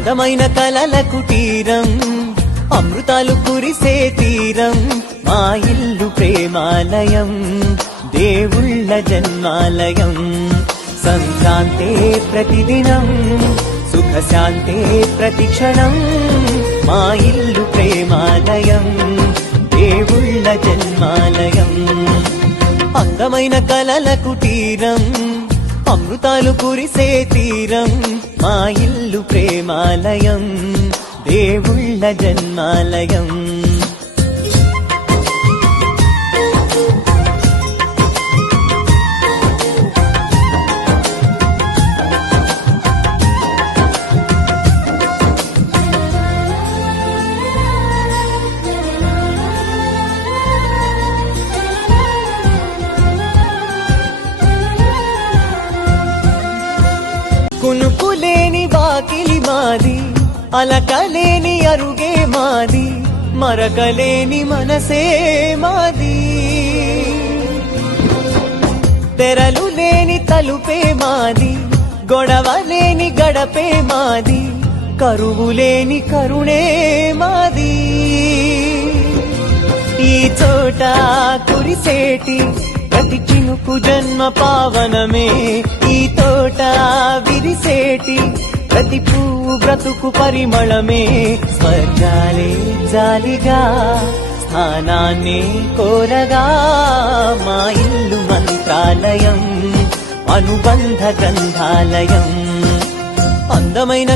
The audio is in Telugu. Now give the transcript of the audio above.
అందమైన కలల కుటీరం, అమృతాలు కురిసే తీరం, మా ఇల్లు ప్రేమాలయం, దేవుళ్ళ జన్మాలయం. సంక్రాంతే ప్రతిదినం, సుఖశాంతే ప్రతిక్షణం, మా ఇల్లు ప్రేమాలయం, దేవుళ్ళ జన్మాలయం. అందమైన కలల కుటీరం, అమృతాలు కురిసే తీరం, మా ఇల్లు ప్రేమాలయం, దేవుళ్ళ జన్మాలయం. కునుకులేని వాకిలి మాది, అలకలేని అరుగే మాది, మరకలేని మనసే మాది. తెరలు లేని తలుపే మాది, గొడవలేని గడపే మాది, కరువులేని కరుణే మాది. ఈ చోట కురిసేటి ప్రతి చినుకు జన్మ పావనమే, ఈ తోట విరిసేటి ప్రతి పువ్వు బ్రతుకు పరిమళమే. స్వర్గాలే జాలిగా స్థానాన్ని కోరగా, మా ఇల్లు మంత్రాలయం, అనుబంధ గ్రంథాలయం. అందమైన